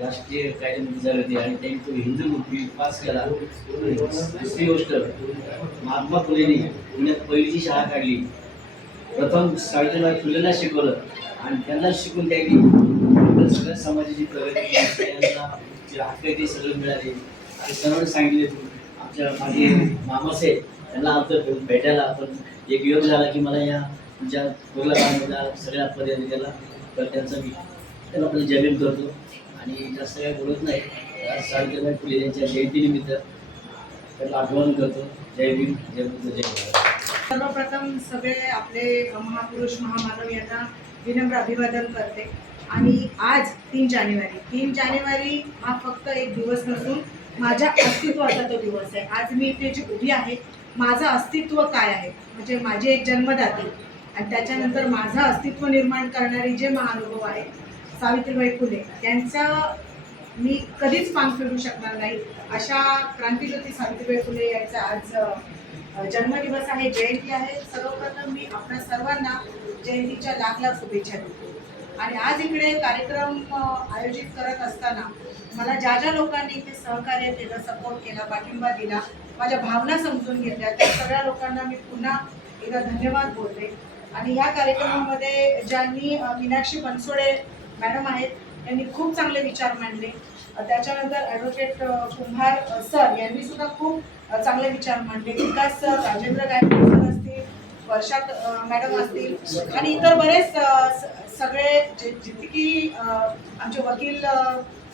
राष्ट्रीय कायद्यामध्ये झाली होती आणि त्यांनी तो हिंदू बिल पास केला. दुसरी गोष्ट महात्मा फुलेने पुण्यात पहिलीची शाळा काढली. प्रथम सावित्रीबाई फुलेला शिकवलं आणि त्यांना शिकून त्यांनी सगळ्या समाजाची प्रगती केली. जे हक्क ते सगळं मिळाले. आणि सर्वांनी सांगितले आमच्या माझे मामास त्यांना आमचं भेटायला आपण एक योग झाला की मला या तुमच्या कुर्ला सगळ्या पर्यंत केला तर त्यांचा मी त्याला आपण जमीन करतो. आणि जास्त काही बोलत नाही. आज सावित्रीबाई फुले यांच्या जयंतीनिमित्त त्याला आठवण करतो. जय भीम जय बुद्ध जय सर्वप्रथम सगळे आपले महापुरुष महामानव यांना विनम्र अभिवादन करते. आणि आज तीन जानेवारी. तीन जानेवारी हा फक्त एक दिवस नसून माझ्या अस्तित्वाचा तो दिवस आहे. आज मी इथे जी उभी आहे माझं अस्तित्व काय आहे? म्हणजे माझे एक जन्मदाते. आणि त्याच्यानंतर माझं अस्तित्व निर्माण करणारे जे महानुभव आहेत सावित्रीबाई फुले त्यांचं मी कधीच मान फिरू शकणार नाही. अशा क्रांतीज्योती सावित्रीबाई फुले यांचा आज जन्मदिवस आहे जयंती आहे. सर्वप्रथम मी आपल्या सर्वांना जयंतीच्या लाख लाख शुभेच्छा देतो. आणि आज इकडे कार्यक्रम आयोजित करत असताना मला ज्या ज्या लोकांनी इथे सहकार्य केलं सपोर्ट केला पाठिंबा दिला माझ्या भावना समजून घेतल्या त्या सगळ्या लोकांना मी पुन्हा एकदा धन्यवाद बोलते. आणि या कार्यक्रमामध्ये ज्यांनी मीनाक्षी बनसोडे मॅडम आहेत यांनी खूप चांगले विचार मांडले. त्याच्यानंतर ॲडव्होकेट कुंभार सर यांनी सुद्धा खूप चांगले विचार मांडले. विकास सर राजेंद्र गायकवाड सर असतील वर्षा मॅडम असतील आणि इतर बरेच सगळे जे जिथे की आमचे वकील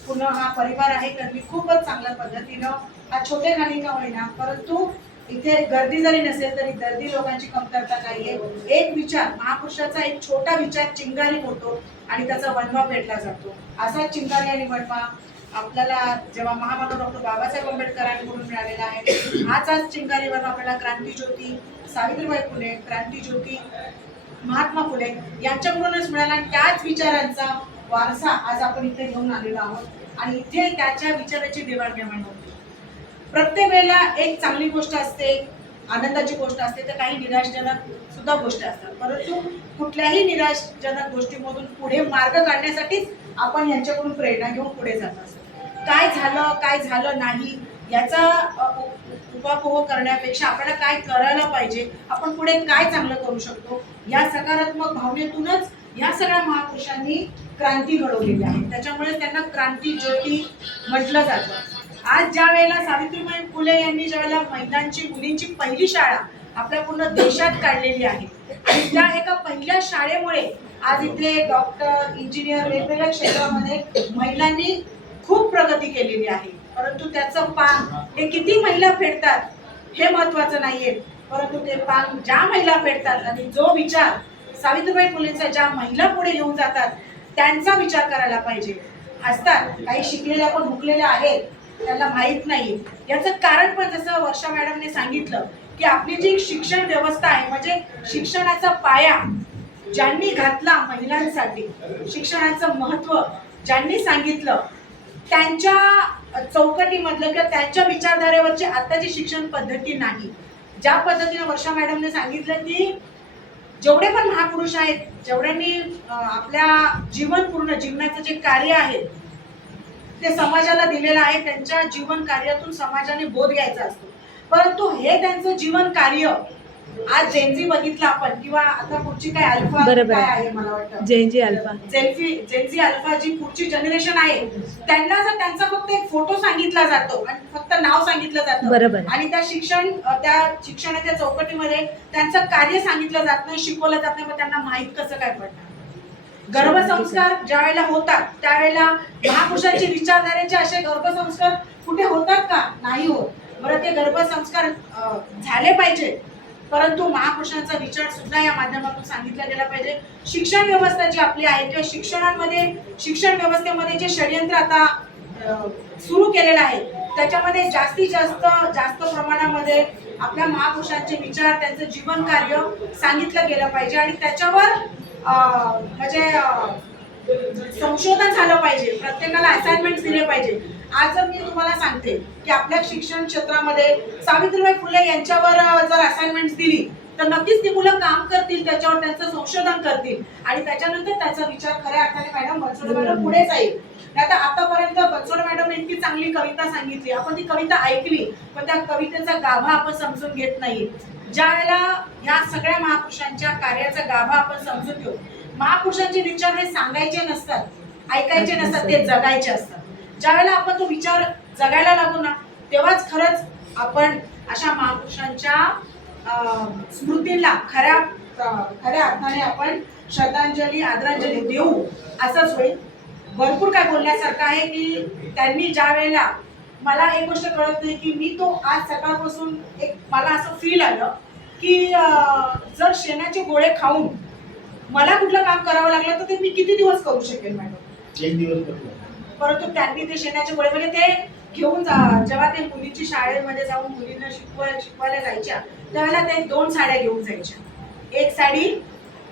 पूर्ण हा परिवार आहे त्यांनी खूपच चांगल्या पद्धतीनं हा छोटे खाणी का होईना परंतु इथे गर्दी जरी नसेल तरी दर्दी लोकांची कमतरता नाहीये. एक विचार महापुरुषाचा एक छोटा विचार चिंगारी होतो आणि त्याचा वनवा पेटला जातो. असा चिंगारी आणि वनवा आपल्याला जेव्हा महामानव डॉक्टर बाबासाहेब आंबेडकरांकडून मिळालेला आहे हाच आज चिंगारी वनवा आपल्याला क्रांतीज्योती सावित्रीबाई फुले क्रांतीज्योती महात्मा फुले यांच्याकडूनच मिळाला. आणि त्याच विचारांचा वारसा आज आपण इथे घेऊन आलेलो आहोत. आणि इथे त्याच्या विचाराची देवाणघेवाण होते. प्रत्येक वेळेला एक चांगली गोष्ट असते आनंदाची गोष्ट असते तर काही निराशजनक सुद्धा गोष्टी असतात. परंतु कुठल्याही निराशजनक गोष्टीमधून पुढे मार्ग काढण्यासाठीच आपण यांच्याकडून प्रेरणा घेऊन पुढे जात असतो. काय झालं काय झालं नाही याचा उपापोह करण्यापेक्षा आपल्याला काय करायला पाहिजे आपण पुढे काय चांगलं करू शकतो या सकारात्मक भावनेतूनच या सगळ्या महापुरुषांनी क्रांती घडवलेली आहे. त्याच्यामुळे त्यांना क्रांती ज्योती म्हटलं जातं. आज ज्या वेळेला सावित्रीबाई फुले यांनी ज्या वेळेला महिलांची मुलींची पहिली शाळा आपल्या पूर्ण देशात काढलेली आहे आणि त्या एका पहिल्या शाळेमुळे आज इथे डॉक्टर इंजिनियर वेगवेगळ्या क्षेत्रामध्ये महिलांनी खूप प्रगती केलेली आहे. परंतु त्याचं पान हे किती महिला फेडतात हे महत्वाचं नाहीये. परंतु ते पान ज्या महिला फेडतात आणि जो विचार सावित्रीबाई फुलेचा ज्या महिला पुढे घेऊन जातात त्यांचा विचार करायला पाहिजे. असतात काही शिकलेल्या पण हुकलेल्या आहेत त्यांना माहीत नाही. याचं कारण पण जसं वर्षा मॅडमने सांगितलं की आपली जी शिक्षण व्यवस्था आहे म्हणजे शिक्षणाचा पाया ज्यांनी घातला महिलांसाठी शिक्षणाचं महत्त्व ज्यांनी सांगितलं त्यांच्या चौकटीमधलं किंवा त्यांच्या विचारधारेवरची आताची शिक्षण पद्धती नाही. ज्या पद्धतीने वर्षा मॅडमने सांगितलं की जेवढे पण महापुरुष आहेत जेवढ्यांनी आपल्या जीवन पूर्ण जीवनाचं जे कार्य आहे ते समाजाला दिलेलं आहे त्यांच्या जीवन कार्यातून समाजाने बोध घ्यायचा असतो. परंतु हे त्यांचं जीवन कार्य आज जेनझी बघितलं आपण किंवा आता पुढची काय अल्फा. काय आहे. मला वाटतं? Gen Z alpha. Gen Z gen Z alpha जी पुढची जनरेशन आहे त्यांना जर त्यांचा फक्त एक फोटो सांगितला जातो आणि फक्त नाव सांगितलं जातं बरोबर आणि त्या शिक्षण त्या शिक्षणाच्या चौकटीमध्ये त्यांचं कार्य सांगितलं जात नाही शिकवलं जात नाही मग त्यांना माहीत कसं काय पडणार? गर्भसंस्कार ज्या वेळेला होतात त्यावेळेला महापुरुषांची विचारधारेचे असे गर्भसंस्कार कुठे होतात का? नाही होत. बरं ते गर्भसंस्कार झाले पाहिजे. परंतु महापुरुषांचा विचार सुद्धा या माध्यमातून सांगितला गेला पाहिजे. शिक्षण व्यवस्था जी आपली आहे किंवा शिक्षणामध्ये शिक्षण व्यवस्थेमध्ये जे षडयंत्र आता सुरू केलेलं आहे त्याच्यामध्ये जास्तीत जास्त जास्त प्रमाणामध्ये आपल्या महापुरुषांचे विचार त्यांचं जीवन कार्य सांगितलं गेलं पाहिजे आणि त्याच्यावर म्हणजे संशोधन झालं पाहिजे. प्रत्येकाला असाइनमेंट दिले पाहिजे. आज जर मी तुम्हाला सांगते की आपल्या शिक्षण क्षेत्रामध्ये सावित्रीबाई फुले यांच्यावर जर असाइनमेंट दिली तर नक्कीच ती मुलं काम करतील त्याच्यावर त्यांचं संशोधन करतील. आणि त्याच्यानंतर त्याचा विचार खऱ्या अर्थाने मॅडम बनसोडे मॅडम पुढे जाईल. नाही आता आतापर्यंत बच्चोड मॅडम इतकी चांगली कविता सांगितली. आपण ती कविता ऐकली पण त्या कवितेचा गाभा आपण समजून घेत नाही. ज्या वेळेला या सगळ्या महापुरुषांच्या कार्याचा गाभा आपण समजून घेऊ. महापुरुषांचे विचार हे सांगायचे नसतात ऐकायचे नसतात ते जगायचे असतात. ज्या वेळेला आपण तो विचार जगायला लागू ना तेव्हाच खरंच आपण अशा महापुरुषांच्या अं, स्मृतींना खऱ्या खऱ्या अर्थाने आपण श्रद्धांजली आदरांजली देऊ असंच होईल. भरपूर काय बोलण्यासारखं आहे की त्यांनी ज्या वेळेला मला एक गोष्ट कळत नाही की मी तो आज सकाळपासून एक मला असं फील आलं की जर शेणाचे गोळे खाऊन मला कुठलं काम करावं लागलं तर ते मी किती दिवस करू शकेल मॅडम? एक दिवस करतो परंतु त्यांनी ते शेणाचे गोळे म्हणजे ते घेऊन जा जेव्हा ते मुलीची शाळेमध्ये जाऊन मुलींना शिकवाय शिकवायला जायच्या त्यावेळेला ते दोन साड्या घेऊन जायच्या. एक साडी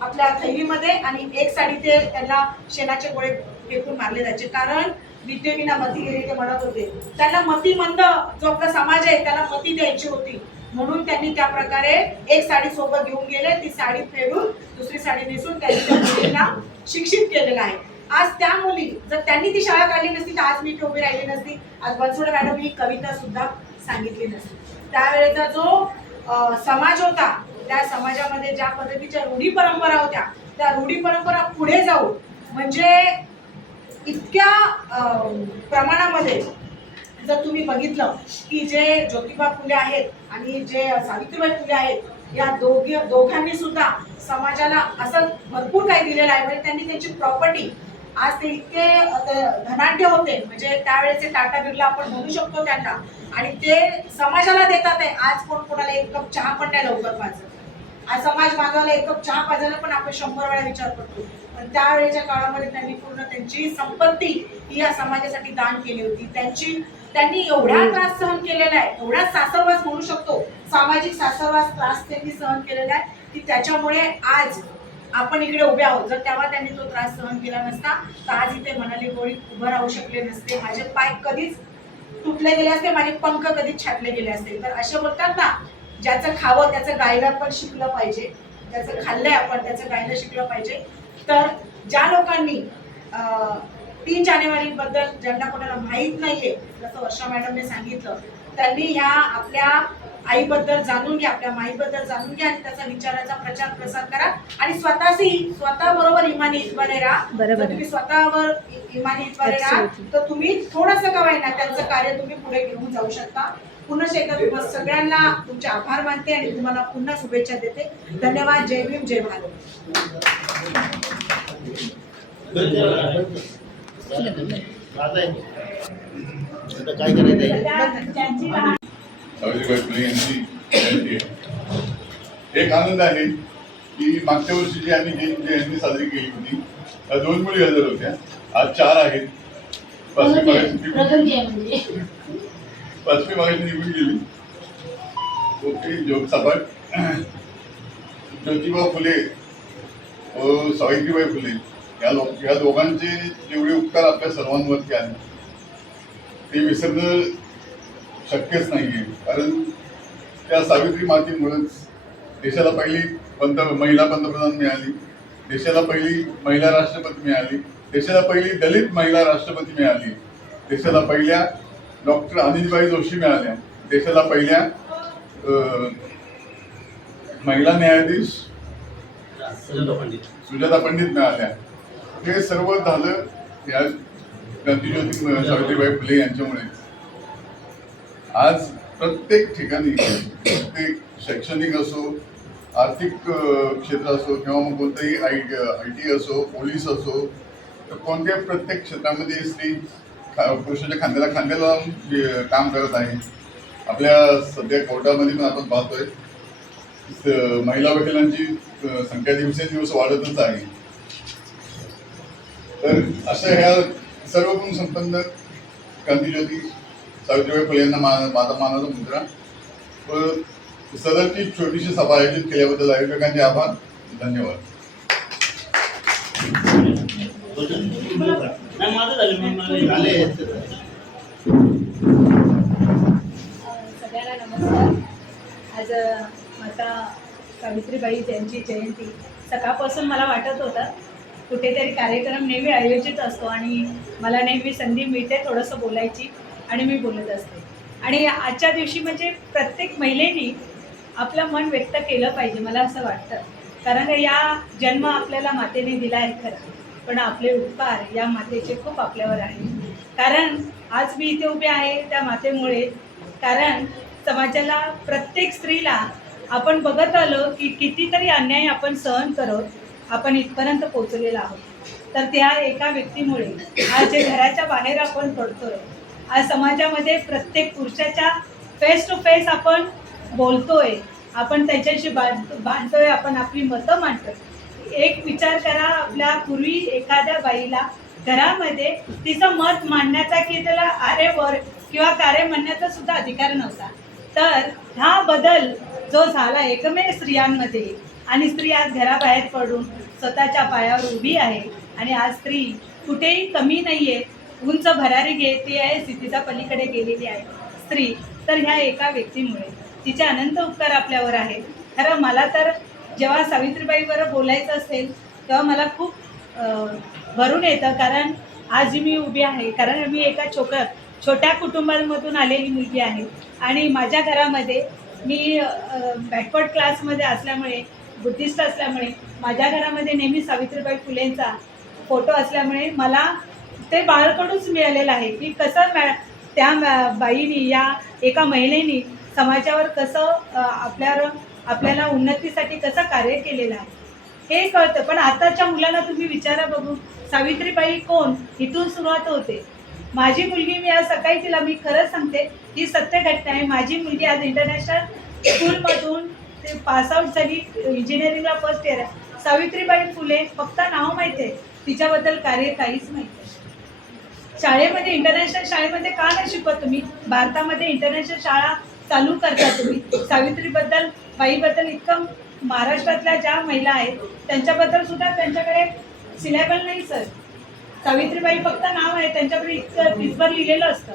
आपल्या थैलीमध्ये आणि एक साडी ते त्यांना शेणाचे गोळे फेकून मारले जायचे. कारण विद्येविना मती गेली ते म्हणत होते. त्यांना मतीमंद जो आपला समाज आहे त्याला मती द्यायची होती. म्हणून त्यांनी त्या प्रकारे एक साडी सोबत घेऊन गेले. ती साडी फेडून दुसरी साडी नेसून त्यांनी त्या मुलींना शिक्षित केलेलं आहे. आज त्या मुली जर त्यांनी ती शाळा काढली नसती तर आज मी इथे उभी राहिली नसती. आज बनसोडे मॅडम ही कविता सुद्धा सांगितली नसती. त्यावेळेचा जो समाज होता त्या समाजामध्ये ज्या पद्धतीच्या रूढी परंपरा होत्या त्या रूढी परंपरा पुढे जाऊन म्हणजे इतक्या प्रमाणामध्ये जर तुम्ही बघितलं की जे ज्योतिबा फुले आहेत आणि जे सावित्रीबाई फुले आहेत या दोघे दोघांनी सुद्धा समाजाला असं भरपूर काही दिलेलं आहे. म्हणजे त्यांनी त्यांची प्रॉपर्टी आज ते इतके धनाढ्य होते. म्हणजे त्यावेळेचे टाटा बिर्ला आपण म्हणू शकतो त्यांना. आणि ते समाजाला देतात आहे. आज कोण कोणाला एक कप चहा पण नाही लवकर पाहिजे आज समाज मागायला एक कप चहा पाजायला पण आपण शंभर वेळा विचार करतो. पण त्यावेळेच्या काळामध्ये त्यांनी पूर्ण त्यांची संपत्ती ही या समाजासाठी दान केली होती. त्यांची त्यांनी एवढा त्रास सहन केलेला आहे एवढा सासरवास म्हणू शकतो सामाजिक सासरवास त्रास त्यांनी सहन केलेला आहे की त्याच्यामुळे आज आपण इकडे उभे आहोत. जर तेव्हा त्यांनी तो त्रास सहन केला नसता तर आज इथे मनाली गोळी उभं राहू शकले नसते माझे पाय कधीच तुटले गेले असते माझे पंख कधीच छाटले गेले असते. तर असे बोलतात ना ज्याचं खावं त्याचं गायला पण शिकलं पाहिजे. ज्याचं खाल्लंय आपण त्याचं गायला शिकलं पाहिजे. तर ज्या लोकांनी तीन जानेवारी बद्दल ज्यांना कोणाला माहीत नाहीये जसं वर्षा मॅडमने सांगितलं त्यांनी ह्या आपल्या आईबद्दल जाणून घ्या आपल्या माईबद्दल जाणून घ्या आणि त्याचा विचाराचा प्रचार प्रसार करा. आणि स्वतःशी स्वतः बरोबर इमानी इतवारे राहा. तुम्ही स्वतःवर इमानी इतवारे राहा. तर तुम्ही थोडंसं का होईना त्यांचं कार्य तुम्ही पुढे घेऊन जाऊ शकता. पुन्हा एकदा तुम्हा सगळ्यांना तुमचे आभार मानते आणि तुम्हाला पुन्हा शुभेच्छा देते. धन्यवाद. जय भीम जय भारत. काय करायचं सावित्रीबाई फुले यांची एक आनंद आहे की मागच्या वर्षी जी आम्ही जयंती जयंती साजरी केली होती त्या दोन मुली हजर होत्या. आज चार आहेत. पाचवी मागणी निघून- गेली. ओके जोग सापट ज्योतिबा फुले व सावित्रीबाई फुले या लोक या दोघांचे जेवढे उपकार आपल्या सर्वांवरती आहेत ते विसरणं शक्यच नाही आहे कारण त्या सावित्री मातेमुळेच देशाला पहिली पंत महिला पंतप्रधान मिळाली. देशाला पहिली महिला राष्ट्रपती मिळाली. देशाला पहिली दलित महिला राष्ट्रपती मिळाली. देशाला पहिल्या डॉक्टर अनिलबाई जोशी मिळाल्या. देशाला पहिल्या महिला न्यायाधीश सुजाता पंडित. मिळाल्या. हे सर्व झालं या क्रांतिज्योती सावित्रीबाई फुले यांच्यामुळे. आज प्रत्येक ठिकाणी प्रत्येक शैक्षणिक असो आर्थिक क्षेत्र असो किंवा मग कोणतंही आय आय टी असो पोलीस असो तर कोणत्या प्रत्येक क्षेत्रामध्ये स्त्री खा- पुरुषाच्या खांद्याला खांद्याला लावून काम करत आहे. आपल्या सध्या कोर्टामध्ये पण आपण पाहतोय महिला वकिलांची संख्या दिवसेंदिवस वाढतच आहे. तर अशा ह्या सर्व गुण संपन्न क्रांतीज्योती सावित्रीबाई फुले यांना मा माता मानाचा मुद्रा व सदरची छोटीशी सभा आयोजित केल्याबद्दल आयोजकांचे आभार. धन्यवाद. नाही माझं झालं मी मला सगळ्यांना नमस्कार. आज माता सावित्रीबाई यांची जयंती सकाळपासून मला वाटत होतं कुठेतरी कार्यक्रम नेहमी आयोजित असतो आणि मला नेहमी संधी मिळते थोडंसं बोलायची आणि मी बोलत असते. आणि आजच्या दिवशी म्हणजे प्रत्येक महिलेनी आपलं मन व्यक्त केलं पाहिजे मला असं वाटतं. कारण या जन्म आपल्याला मातेने दिला आहे खरं. पण आपले उपकार या मातेचे खूप आपल्यावर आहे. कारण आज मी इथे उभे आहे त्या मातेमुळे. कारण समाजाला प्रत्येक स्त्रीला आपण बघत आलो की कितीतरी अन्याय आपण सहन करत आपण इथपर्यंत पोहोचलेलो आहोत. तर त्या एका व्यक्तीमुळे आज जे घराच्या बाहेर आपण पडतोय आज समाजामध्ये प्रत्येक पुरुषाच्या फेस टू फेस आपण बोलतोय आपण त्याच्याशी बांध बांधतोय आपण आपली मतं मांडतोय. एक विचार करा आपल्या पूर्वी एखाद्या बाईला घरामध्ये तिचं मत मांडण्याचा की त्याला आरे वर किंवा कार्य म्हणण्याचा सुद्धा अधिकार नव्हता. तर हा बदल जो झाला एकमेव स्त्रियांमध्ये आणि स्त्री आज घराबाहेर पडून स्वतःच्या पायावर उभी आहे आणि आज स्त्री कुठेही कमी नाही आहे उंच भरारी घेते आहे स्थितीचा पलीकडे गेलेली आहे. स्त्री तर ह्या एका व्यक्तीमुळे. तिचे अनंत उपकार आपल्यावर आहेत. खरं मला तर जेव्हा सावित्रीबाईवर बोलायचं असेल तेव्हा मला खूप भरून येतं. कारण आज मी उभी आहे. कारण मी एका छोक छोट्या कुटुंबांमधून आलेली मुलगी आहे. आणि माझ्या घरामध्ये मी बॅकवर्ड क्लासमध्ये असल्यामुळे बुद्धिस्ट असल्यामुळे माझ्या घरामध्ये नेहमी सावित्रीबाई फुलेंचा फोटो असल्यामुळे मला ते बाळकडूनच मिळालेलं आहे. की कसं मॅ त्या बाईनी या एका महिलेनी समाजावर कसं आपल्यावर आपल्याला उन्नतीसाठी कसं कार्य केलेलं आहे? हे कळतं. पण आताच्या मुलांना तुम्ही विचारा बघू. सावित्रीबाई कोण? इथून सुरुवात होते. माझी मुलगी मी आज सकाळी तिला मी खरंच सांगते ही सत्य घटना आहे. माझी मुलगी आज इंटरनॅशनल स्कूलमधून ते पासआउट झाली. इंजिनिअरिंगला फर्स्ट इयर आहे. सावित्रीबाई फुले फक्त नाव माहिती आहे. तिच्याबद्दल कार्य काहीच माहिती आहे. शाळेमध्ये इंटरनॅशनल शाळेमध्ये का नाही शिकवत तुम्ही? भारतामध्ये इंटरनॅशनल शाळा चालू करता तुम्ही. सावित्रीबद्दल बाईबद्दल इतकं महाराष्ट्रातल्या ज्या महिला आहेत त्यांच्याबद्दल सुद्धा त्यांच्याकडे सिलेबल नाही सर सावित्रीबाई फक्त नाव आहे त्यांच्याकडे इतकं तिसभर लिहिलेलं असतं.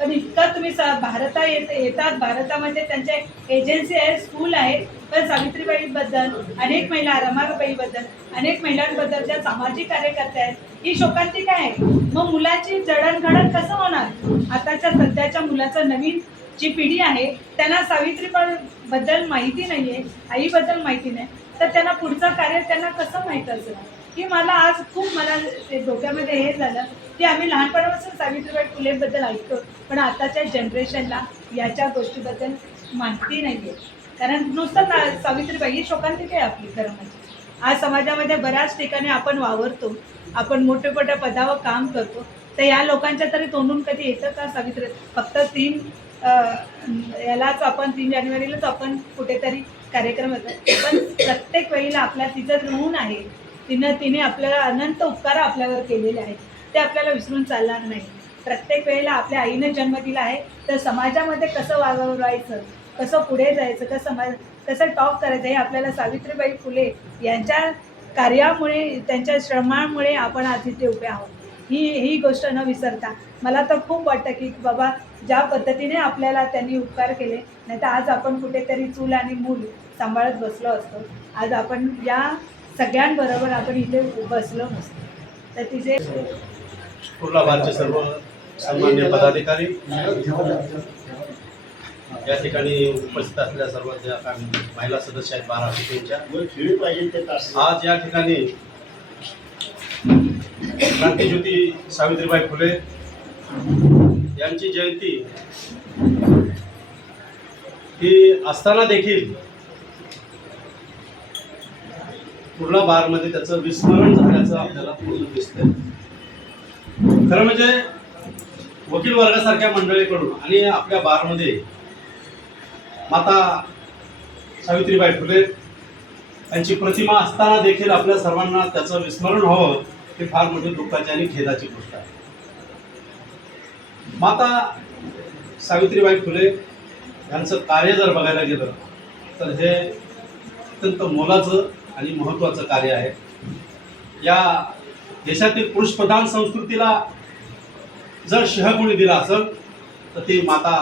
पण इतकं तुम्ही स भारता येत येतात भारतामध्ये त्यांच्या एजन्सी आहे स्कूल आहे. पण सावित्रीबाईबद्दल अनेक महिला रमाबाईबद्दल अनेक महिलांबद्दल ज्या सामाजिक कार्यकर्त्या आहेत ही शोकांतिका आहे? मग मुलाची जडणघडण कसं होणार? आताच्या सध्याच्या मुलाचं नवीन जी पिढी आहे त्यांना सावित्रीबाई बद्दल माहिती नाही आहे आईबद्दल माहिती नाही तर त्यांना पुढचं कार्य त्यांना कसं माहीत असेल? की मला आज खूप मला ते डोक्यामध्ये हे झालं की आम्ही लहानपणापासून सावित्रीबाई फुलेबद्दल ऐकतो पण आताच्या जनरेशनला याच्या गोष्टीबद्दल माहिती नाही आहे कारण नुसतं ना सावित्रीबाई ही शोकांतिका आहे आपली खरं म्हणजे. आज समाजामध्ये बऱ्याच ठिकाणी आपण वावरतो आपण मोठ्या मोठ्या पदावर काम करतो तर या लोकांच्या तरी तोंडून कधी येतं का सावित्री फक्त तीन यालाच आपण तीन जानेवारीलाच आपण कुठेतरी कार्यक्रम होतो. पण प्रत्येक वेळेला आपल्या तिचं ऋण आहे तिनं तिने आपल्याला अनंत उपकार आपल्यावर केलेले आहेत ते आपल्याला विसरून चालणार नाही. प्रत्येक वेळेला आपल्या आईनं जन्म दिला आहे तर समाजामध्ये कसं वागवायचं कसं पुढे जायचं कसं समाज कसं टॉप करायचं हे आपल्याला सावित्रीबाई फुले यांच्या कार्यामुळे त्यांच्या श्रमामुळे आपण आज इथे उभे आहोत. ही ही गोष्ट न विसरता मला तर खूप वाटतं की बाबा ज्या पद्धतीने आपल्याला त्यांनी उपकार केले नाही तर आज आपण कुठेतरी चूल आणि मूल सांभाळत बसलो असतो. आज आपण या सगळ्यांबरोबर आपण इथे बसलो नसतो. तर तिचे कुर्ला सर्व सन्मान्य पदाधिकारी या ठिकाणी उपस्थित असलेल्या सर्व ज्या महिला सदस्य आहेत बारा त्यांच्या आज या ठिकाणी क्रांतीज्योती सावित्रीबाई फुले यांची जयंती ही असताना देखील पूर्ण बारमध्ये त्याचं विस्मरण झाल्याचं आपल्याला पूर्ण दिसतंय. खरं म्हणजे वकील वर्गासारख्या मंडळीकडून आणि आपल्या बारमध्ये माता सावित्रीबाई फुले यांची प्रतिमा असताना देखील आपल्या सर्वांना त्याचं विस्मरण व्हावं हे फार मोठी दुःखाची आणि खेदाची गोष्ट आहे. माता सावित्रीबाई फुले यांचं कार्य जर बघायला गेलं तर हे अत्यंत मोलाचं आणि महत्त्वाचं कार्य आहे. या देशातील पुरुषप्रधान संस्कृतीला जर शह कोणी दिला असेल तर ती माता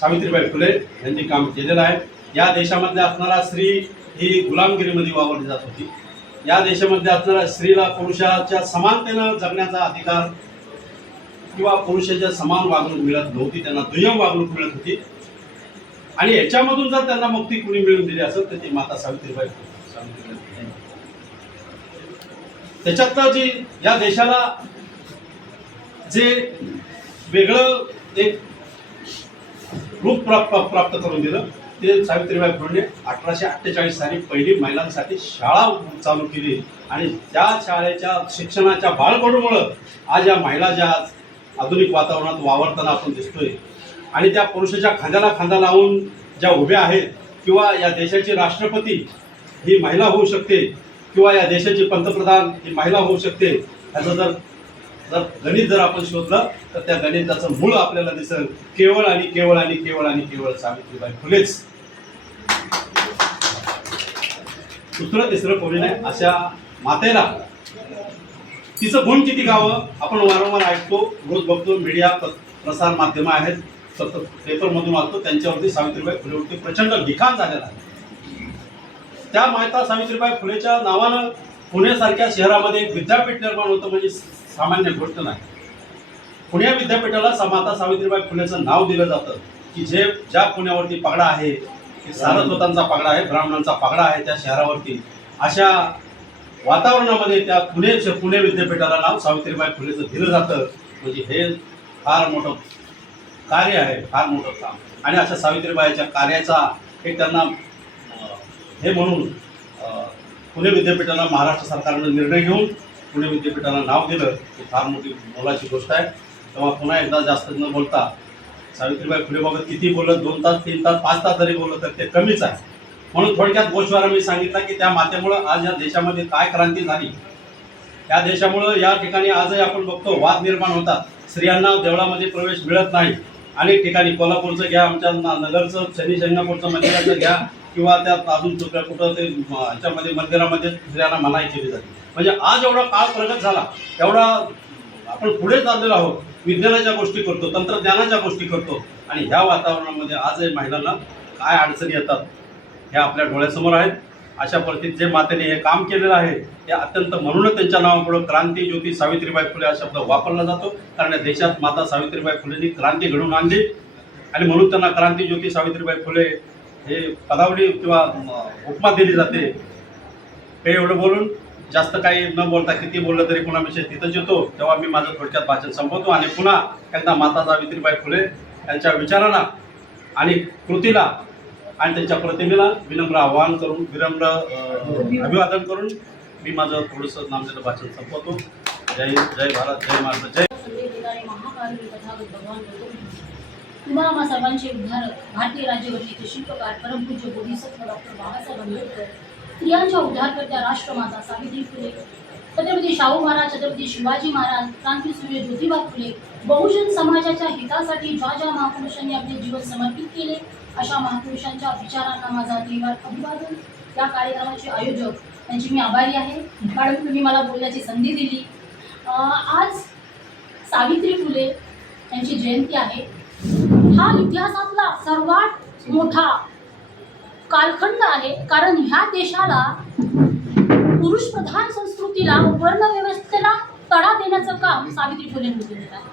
सावित्रीबाई फुले यांनी काम केलेलं आहे. या देशामधल्या असणारा स्त्री ही गुलामगिरीमध्ये वावरली जात होती. या देशामध्ये असणाऱ्या स्त्रीला पुरुषाच्या समानतेनं जगण्याचा अधिकार किंवा पुरुषाच्या समान वागणूक मिळत नव्हती त्यांना दुय्यम वागणूक मिळत होती. आणि याच्यामधून जर त्यांना मुक्ती कुणी मिळून दिली असेल तर ती माता सावित्रीबाई. त्याच्यात त्याच्यातलं जी या देशाला जे वेगळं एक रूप प्राप्त प्राप्त करून दिलं ते सावित्रीबाई फुलेने अठराशे अठ्ठेचाळीस साली पहिली महिलांसाठी शाळा चालू केली. आणि त्या शाळेच्या शिक्षणाच्या बाळकडूमुळं आज या महिला ज्या आधुनिक वातावरणात वावरताना आपण दिसतोय. आणि त्या पुरुषाच्या खांद्याला खांदा लावून ज्या उभ्या आहेत किंवा या देशाची राष्ट्रपती ही महिला होऊ शकते किंवा या देशाची पंतप्रधान ही महिला होऊ शकते ह्याचं जर जर गणित जर आपण शोधलं तर त्या गणिताचं मूळ आपल्याला दिसेल केवळ आणि केवळ आणि केवळ आणि केवळ सावित्रीबाई फुलेच. दुसरं तिसरं कोणी नाही अशा मातेला तिचं गुण किती गावं? आपण वारंवार ऐकतो रोज बघतो मीडिया प्रसार माध्यमं आहेत. सतत पेपरमधून वाचतो त्यांच्यावरती सावित्रीबाई फुलेवरती प्रचंड लिखाण झालेलं आहे. त्या माता सावित्रीबाई फुलेच्या नावानं पुण्यासारख्या शहरामध्ये एक विद्यापीठ निर्माण होतं म्हणजे सामान्य गोष्ट नाही. पुणे विद्यापीठाला समाता माता सावित्रीबाई फुलेचं नाव दिलं जातं. की जे ज्या पुण्यावरती पगडा आहे सारस्वतांचा पागडा आहे ब्राह्मणांचा पगडा आहे त्या शहरावरती अशा वातावरणामध्ये त्या पुणे पुणे विद्यापीठाला नाव सावित्रीबाई फुलेचं दिलं जातं म्हणजे हे फार मोठं कार्य आहे फार मोठं काम. आणि अशा सावित्रीबाईच्या कार्याचा हे त्यांना हे म्हणून पुणे विद्यापीठाला महाराष्ट्र सरकारनं निर्णय घेऊन पुणे विद्यापीठाला नाव दिलं ही फार मोठी मोलाची गोष्ट आहे. तेव्हा पुन्हा एकदा जास्त न बोलता सावित्रीबाई फुलेबाबत किती बोललं दोन तास तीन तास पाच तास जरी बोललं तर ते कमीच आहे. म्हणून थोडक्यात गोष्टीवारा मी सांगितलं की त्या मातेमुळं आज या देशामध्ये काय क्रांती झाली? या देशामुळं या ठिकाणी आजही आपण बघतो वाद निर्माण होतात. स्त्रियांना देवळामध्ये प्रवेश मिळत नाही. अनेक ठिकाणी कोल्हापूरचं घ्या आमच्या नगरचं शनी शेंगापूरचं मंदिराचं घ्या किंवा त्यात अजून कुठं कुठं ते याच्यामध्ये ह्याच्यामध्ये मंदिरामध्ये स्त्रियांना मनाई केली जाते. म्हणजे आज एवढा काळ प्रगत झाला एवढा आपण पुढे चाललेलो आहोत विज्ञानाच्या गोष्टी करतो तंत्रज्ञानाच्या गोष्टी करतो आणि ह्या वातावरणामध्ये आजही महिलांना काय अडचणी येतात? हे आपल्या डोळ्यासमोर आहेत. अशा परिस्थितीत जे मातेने हे काम केलेलं आहे ते अत्यंत म्हणूनच त्यांच्या नावापुढं क्रांती ज्योती सावित्रीबाई फुले हा शब्द वापरला जातो. कारण या देशात माता सावित्रीबाई फुलेंनी क्रांती घडवून आणली. आणि म्हणून त्यांना क्रांती ज्योती सावित्रीबाई फुले हे पदावली किंवा उपमा दिली जाते. हे एवढं बोलून जास्त काही न बोलता किती बोललं तरी कुणाविषयी तिथंच येतो. तेव्हा मी माझं थोडक्यात भाषण संपवतो आणि पुन्हा एकदा माता सावित्रीबाई फुले यांच्या विचारांना आणि कृतीला आणि त्यांच्या प्रतिमेला विनम्र आवाहन करून विनम्र अभिवादन करून मी माझं थोडंसं नामदेलं भाषण संपवतो. जय जय भारत जय महाराष्ट्र जय. संदेश तुम्हा आम्हा सर्वांचे उद्धारक भारतीय राज्यघटनेचे शिल्पकार परमपूज्य बोधिसत्व डॉक्टर बाबासाहेब आंबेडकर. स्त्रियांच्या उद्धारकर्त्या राष्ट्रमाता सावित्री फुले. छत्रपती शाहू महाराज छत्रपती शिवाजी महाराज क्रांतीसूर्य ज्योतिबा फुले. बहुजन समाजाच्या हितासाठी ज्या ज्या महापुरुषांनी आपले जीवन समर्पित केले अशा महापुरुषांच्या विचारांना माझा तीव्र अभिवादन या कार्यक्रमाचे आयोजक त्यांची मी आभारी आहे. मॅडम तुम्ही मला बोलण्याची संधी दिली. आज सावित्री फुले यांची जयंती आहे. हा इतिहासातला सर्वात मोठा कालखंड आहे. कारण ह्या देशाला पुरुष प्रधान संस्कृतीला वर्णव्यवस्थेला तडा देण्याचं काम सावित्री फुलेंनी केलेलं आहे.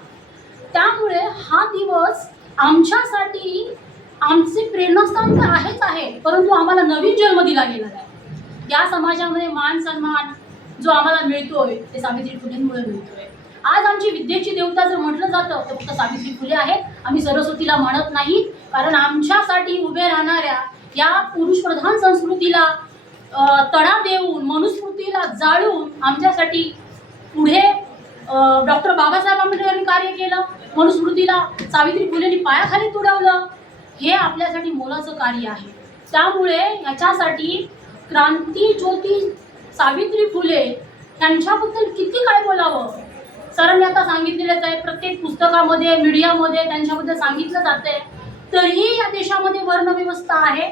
त्यामुळे हा दिवस आमच्यासाठी आमचे प्रेरणास्थान तर आहेच आहे परंतु आम्हाला नवीन जन्म दिला गेला आहे या समाजामध्ये मान सन्मान जो आम्हाला मिळतोय ते सावित्री फुलेंमुळे मिळतोय. आज आमची विद्येची देवता जर म्हटलं जातं तर फक्त सावित्री फुले आहेत. आम्ही सरस्वतीला म्हणत नाही कारण आमच्यासाठी उभे राहणाऱ्या या पुरुषप्रधान संस्कृतीला तडा देऊन मनुस्मृतीला जाळून आमच्यासाठी पुढे डॉक्टर बाबासाहेब आंबेडकरांनी कार्य केलं. मनुस्मृतीला सावित्री फुलेंनी पायाखाली तुडवलं. हे आपल्यासाठी मोलाचं कार्य आहे. त्यामुळे याच्यासाठी क्रांती ज्योती सावित्री फुले त्यांच्याबद्दल किती काय बोलावं? सरांनी आता सांगितलेलंच आहे प्रत्येक पुस्तकामध्ये मीडियामध्ये त्यांच्याबद्दल सांगितलं जातंय. तरीही या देशामध्ये वर्णव्यवस्था आहे.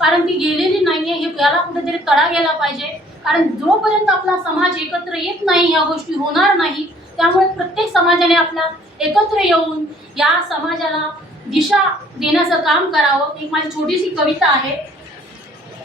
कारण ती गेलेली नाही आहे हे याला कुठेतरी तडा गेला पाहिजे. कारण जोपर्यंत आपला समाज एकत्र येत नाही या गोष्टी होणार नाही त्यामुळे प्रत्येक समाजाने आपला एकत्र येऊन या समाजाला दिशा देण्याचं काम करावं. एक माझी छोटीशी कविता आहे.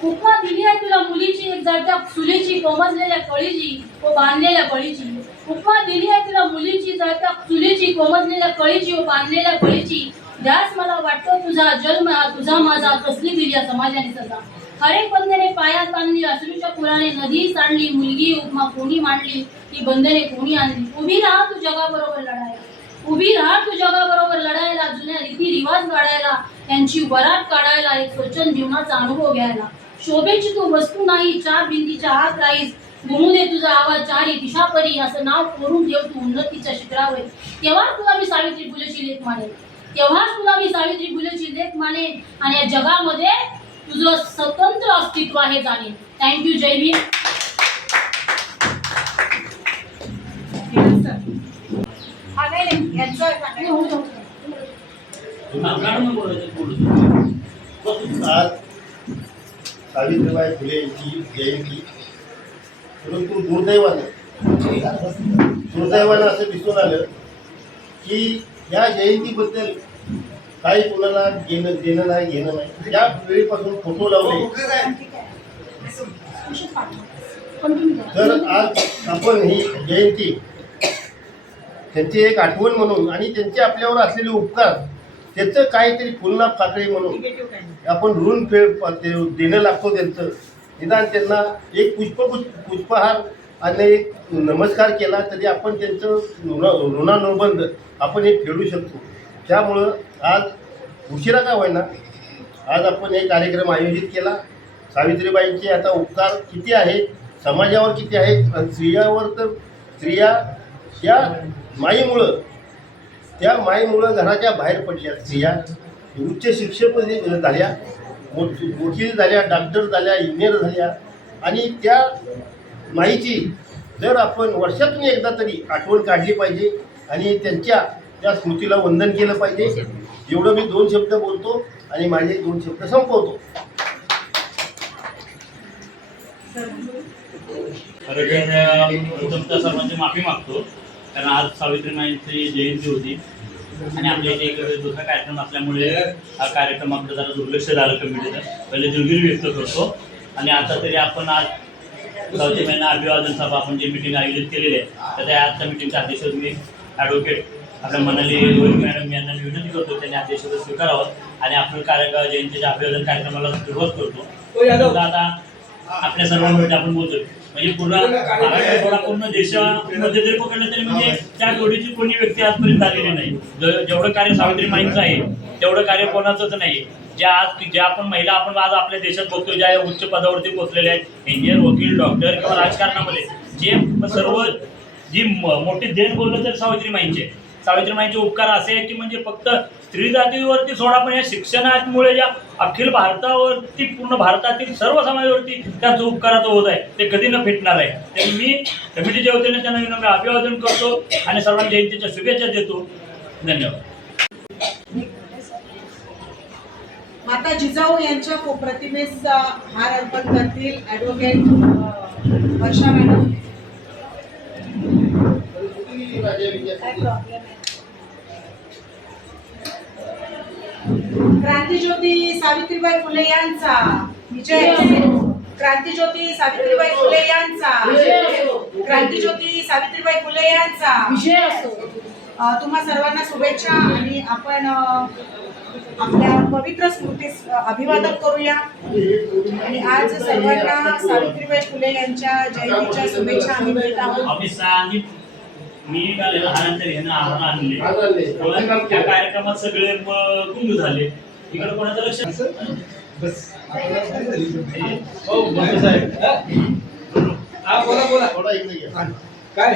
उपमा दिली आहे तुला मुलीची एक जळत्या चुलीची कोमजलेल्या कळीची व बांधलेल्या कळीची उपमा दिली आहे तुला मुलीची जळत्या चुलीची कोमजलेल्या कळीची व बांधलेल्या कळीची ज्यास मला वाटतं तुझा जन्म हा तुझा माझा कसली दिली या समाजाने सजा. हरेक बंधने पाया बांधली अश्रूच्या पुराने नदी सांडली मुलगी उपमा कोणी मांडली ती बंधने कोणी आणली? उभी राहा तू जगाबरोबर लढायला उभी राहा तू जगाबरोबर लढायला जुन्या रीती रिवाज गाडायला त्यांची वरात काढायला एक स्वचन जीवनाचा अनुभव घ्यायला. शोभेची तू वस्तू नाही चार भिंतीच्या आत राहीस. म्हणून दे तुझा आवाज चारी दिशापरी असं नाव कोरून ठेव तू उन्नतीच्या शिखरावर. तेव्हाच तुला मी सावित्री फुलेची लेख मानेन. तेव्हाच तुला मी सावित्री फुलेची लेख मानेन. आणि या जगामध्ये तुझं स्वतंत्र अस्तित्व आहे जाणीन थँक्यू जय भीम. आज सावित्रीबाई फुले यांची जयंती. परंतु दुर्दैवानं दुर्दैवानं असं दिसून आलं की या जयंतीबद्दल काही कुणाला घेणं देणं नाही घेणं नाही. या वेळीपासून फोटो लावले. तर आज आपण ही जयंती त्यांची एक आठवण म्हणून आणि त्यांचे आपल्यावर असलेले उपकार त्याचं काहीतरी पुन्हा पातळी म्हणून. आपण ऋण फेड देणं लागतो त्यांचं. निदान त्यांना एक पुष्प पुष्पहार आणि एक नमस्कार केला तरी आपण त्यांचं ऋण ऋणानुबंध आपण हे फेडू शकतो. त्यामुळं आज उशिरा का होईना आज आपण हे कार्यक्रम आयोजित केला. सावित्रीबाईंचे आता उपकार किती आहेत? समाजावर किती आहेत? स्त्रियावर तर स्त्रिया या माईमुळं त्या माईमुळं घराच्या बाहेर पडल्या. स्त्रिया उच्च शिक्षकमध्ये झाल्या मोठ- वकील झाल्या डॉक्टर झाल्या इंजिनियर झाल्या. आणि त्या माईची जर आपण वर्षातून एकदा तरी आठवण काढली पाहिजे आणि त्यांच्या त्या स्मृतीला वंदन केलं पाहिजे. एवढं मी दोन शब्द बोलतो आणि माझे दोन शब्द संपवतो. खरं तर प्रथमतः सर्वांची माफी मागतो. कारण आज सावित्रीबाईंची जयंती होती. आणि आपल्या इथे एक दुसरा कार्यक्रम असल्यामुळे हा कार्यक्रम आपलं जरा दुर्लक्ष झालं कमिटीचं पहिले दिलगिरी व्यक्त करतो. आणि आता तरी आपण आज सावित्रीबाईंना अभिवादन सभा आपण जी मिटिंग आयोजित केलेली आहे तर त्या आजच्या मिटिंगचा अध्यक्ष मी ॲडव्होकेट आपल्या मनाली मॅडम यांना विनंती करतो त्यांनी अध्यक्षपद स्वीकारावं. आणि आपण कार्य जयंतीच्या अभिवादन कार्यक्रमाला सुरुवात करतो. आता आपल्या सर्वांमध्ये आपण बोलतोय. म्हणजे पूर्ण थोडा पूर्ण देशामध्ये जरी पकडलं तरी म्हणजे त्या जोडीची कोणी व्यक्ती आजपर्यंत आलेली नाही. जेवढं कार्य सावित्री माईंच आहे तेवढं कार्य कोणाचंच नाही. ज्या आज ज्या आपण महिला आपण आज आपल्या देशात बघतो ज्या उच्च पदावरती पोहोचलेल्या आहेत इंजिनियर वकील डॉक्टर किंवा राजकारणामध्ये जे सर्व जी मोठी देण बोललं तर सावित्री माईंचे सावित्री माईंचे उपकार असे आहे की म्हणजे फक्त स्त्री जातीवरती सोडा पण या शिक्षणामुळे या अखिल भारतावरती पूर्ण भारतातील सर्व समाजावरती त्यांचं उपकाराचं होत आहे. ते कधी न फिटणार आहे. तर मी कमिटीच्या वतीने त्यांना विनम्र अभिवादन करतो आणि सर्वांना जयंतीच्या शुभेच्छा देतो. धन्यवाद. माता जिजाऊ यांच्या प्रतिमेस हार अर्पण करतील ॲडव्होकेट अ, वर्षा मॅडम काय प्रॉब्लेम आहे क्रांतीज्योती सावित्रीबाई फुले यांचा. विजय. क्रांतीज्योती सावित्रीबाई फुले यांचा. क्रांतीज्योती सावित्रीबाई फुले यांचा. असतो तुम्हा सर्वांना शुभेच्छा आणि आपण आपल्या पवित्र स्मृतीस अभिवादन करूया. आणि आज सर्वांना सावित्रीबाई फुले यांच्या जयंतीच्या शुभेच्छा आम्ही देत आहोत. मी काल लहानांतर घेणं आव्हान आणले त्या कार्यक्रमात सगळे गुंग झाले. इकडे कोणाचं लक्ष? हो बंधू साहेब. हा? बोला बोला. थोडा इकडे घ्या काय?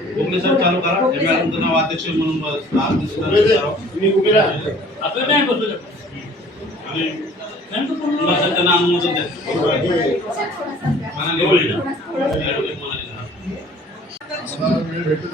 ते चालू करा. हे मॅडमचं नाव अध्यक्ष म्हणून बस. आपलं नाही बसू आणि तुला त्यांना अनुमोदन द्या. हे- मनाली एवढी ना? मला भेटत